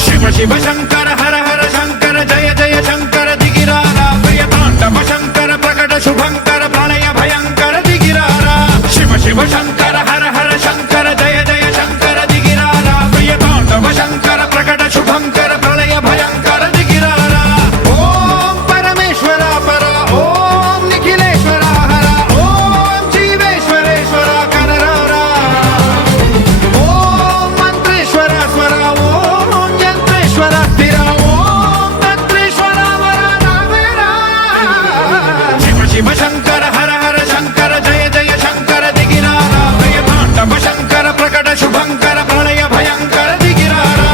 శివ శివ శంకర హర హర శంకర జయ జయ శంకర దిగిరారా ప్రియ తాండవ శంకర ప్రకట శుభంకర ప్రళయ భయంకర దిగిరారా శివ శివ శంకర హర హర శంకర జయ జయ శంకర దిగిరారా ప్రియ తాండవ శంకర ప్రకట శుభంకర ప్రళయ భయంకర దిగిరారా ఓం పరమేశ్వర పర ఓం నిఖిలేశ్వర హర ఓం జీవేశ్వరేశ్వర కరరారా ఓం మంత్రేశ్వర స్వర ఓం యంత్రేశ్వర స్థిర ఓం తంత్రేశ్వర వర రావేరా శివ శివ శంకర హర హర శంకర జయ జయ శంకర దిగిరారా ప్రియ తాండవ శంకర ప్రకట శుభంకర ప్రళయ భయంకర దిగిరారా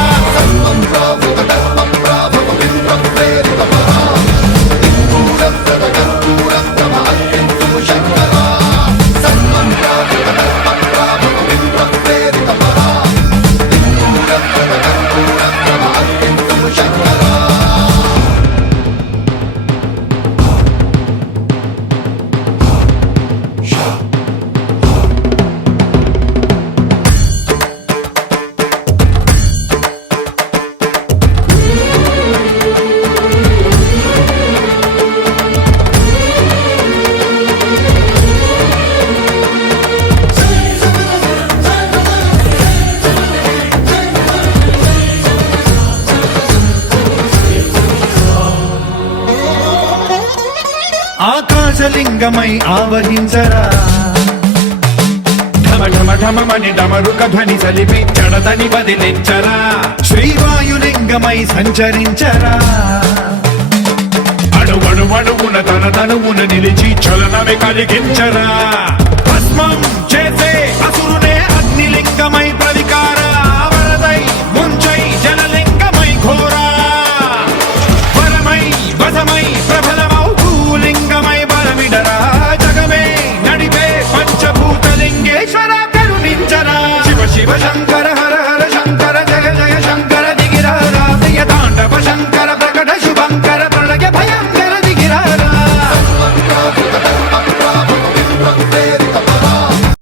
ఆకాశలింగమై ఆవహించరా ఢమ ఢమ ఢమమని డమరుక ధ్వని సలిపి చడదని వదిలించరా శ్రీవాయులింగమై సంచరించరా అణువణువున తన తనువున నిలిచి చలనమే కలిగించరా భస్మం చేసే అసురునే అగ్నిలింగమై